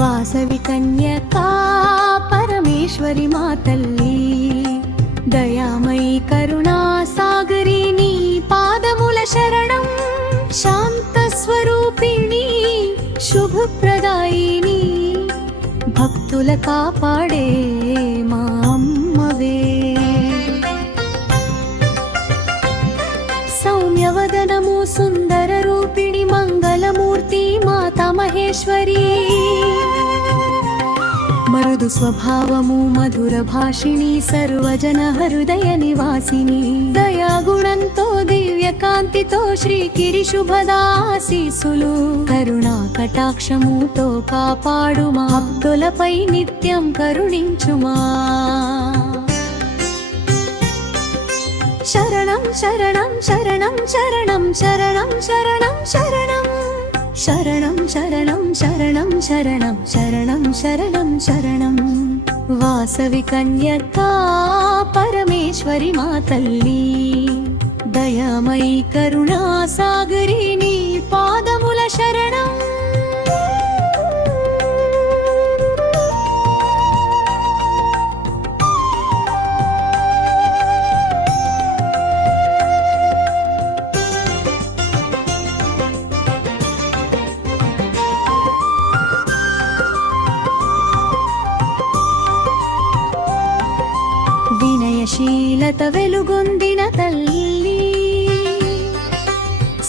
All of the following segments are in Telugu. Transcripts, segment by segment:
వాసవి కన్యకా పరమేశ్వరి మా తల్లి, దయామయి కరుణా సాగరి నీ పాదముల శరణం. శాంత స్వరూపిణి శుభప్రదాయిని, భక్తుల కాపాడే మా అమ్మవే. సౌమ్యవదనము సుందర రూపిణి మంగళమూర్తి మాతా మహేశ్వరి. మృదు స్వభావము మధుర భాషిణి సర్వజన హృదయ నివాసిని. దయాగుణంతో దివ్య కాంతితో శ్రీకిరి శుభదాశీసులు. కరుణా కటాక్షముతో కాపాడు మా భక్తులపై నిత్యం కరుణించుమా. శరణం శరణం శరణం శరణం శరణం శరణం శరణం శరణం శరణం శరణం శరణం శరణం శరణం శరణం. వాసవి కన్యకా పరమేశ్వరి మా తల్లి, దయామయి కరుణా సాగరి నీ పాదముల శరణం. వినయశీలత వెలుగొందిన తల్లి,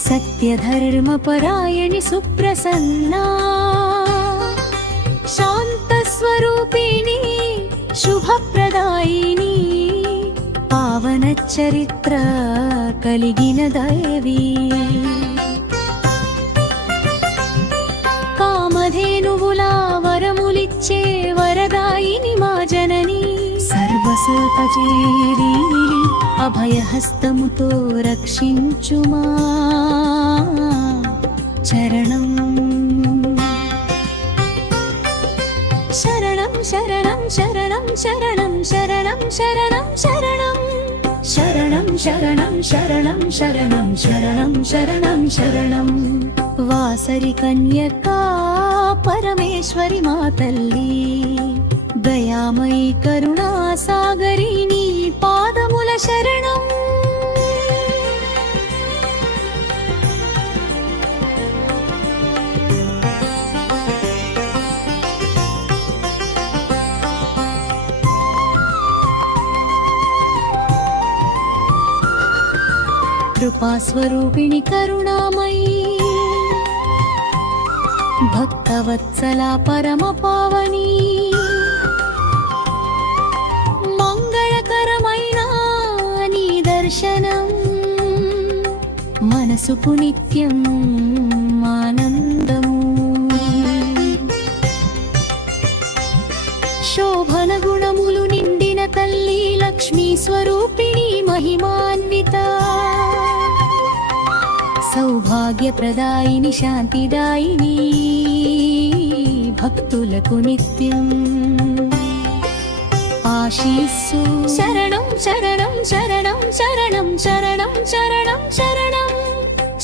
సత్యధర్మ పరాయణి సుప్రసన్నా. శాంత స్వరూపిణి శుభప్రదాయిని, పావన చరిత్ర కలిగిన దైవీ. కామధేనువులా వరములిచ్చే వరదాయిని మా జనని. సర్వసల్పచేరి అభయహస్తముతో రక్షించుమా. చరణం శరణం శరణం శరణం శరణం శరణం శరణం శరణం శరణం శరణం శరణం శరణం శరణం శరణం శరణం. వాసవి కన్యకా పరమేశ్వరి మా తల్లి, దయామయి కరుణా సాగరి నీ పాదముల శరణం. కృపాస్వరూపిణి కరుణామయీ, భక్తవత్సలా పరమ పావని. మంగళకరమైన నీ దర్శనం మనసుకు నిత్యం ఆనందము. శోభన గుణములు నిండిన తల్లి లక్ష్మీ స్వరూపిణి మహిమాన్విత. సౌభాగ్యప్రదాయిని శాంతిదాయిని, భక్తులకు నిత్యం ఆశీస్సు. శరణం శరణం శరణం శరణం శరణం శరణం శరణం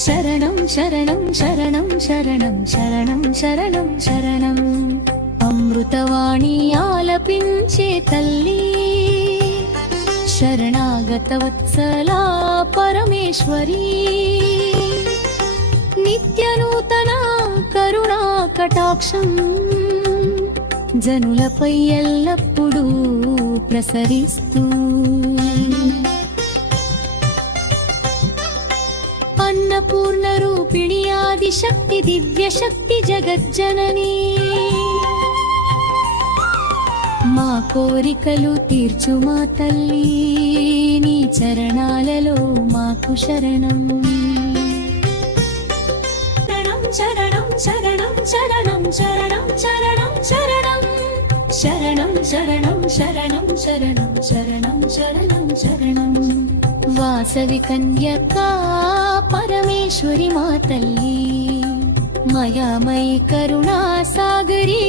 శరణం శరణం శరణం శరణం శరణం శరణం శరణం. అమృతవాణి ఆలపించే తల్లి, శరణాగత వత్సలా పరమేశ్వరి. నిత్యనూతన కరుణా కటాక్షం జనులపై ఎల్లప్పుడూ ప్రసరిస్తూ. అన్నపూర్ణ రూపిణి ఆదిశక్తి దివ్యశక్తి జగజ్జనని. మా కోరికలు తీర్చు మా తల్లి, నీ చరణాలలో మాకు శరణం. శరణం శరణం శరణం శరణం శరణం శరణం శరణం శరణం శరణం శరణం శరణం శరణం శరణం. వాసవి కన్యకా పరమేశ్వరి మా తల్లి, మయామయి కరుణా సాగరి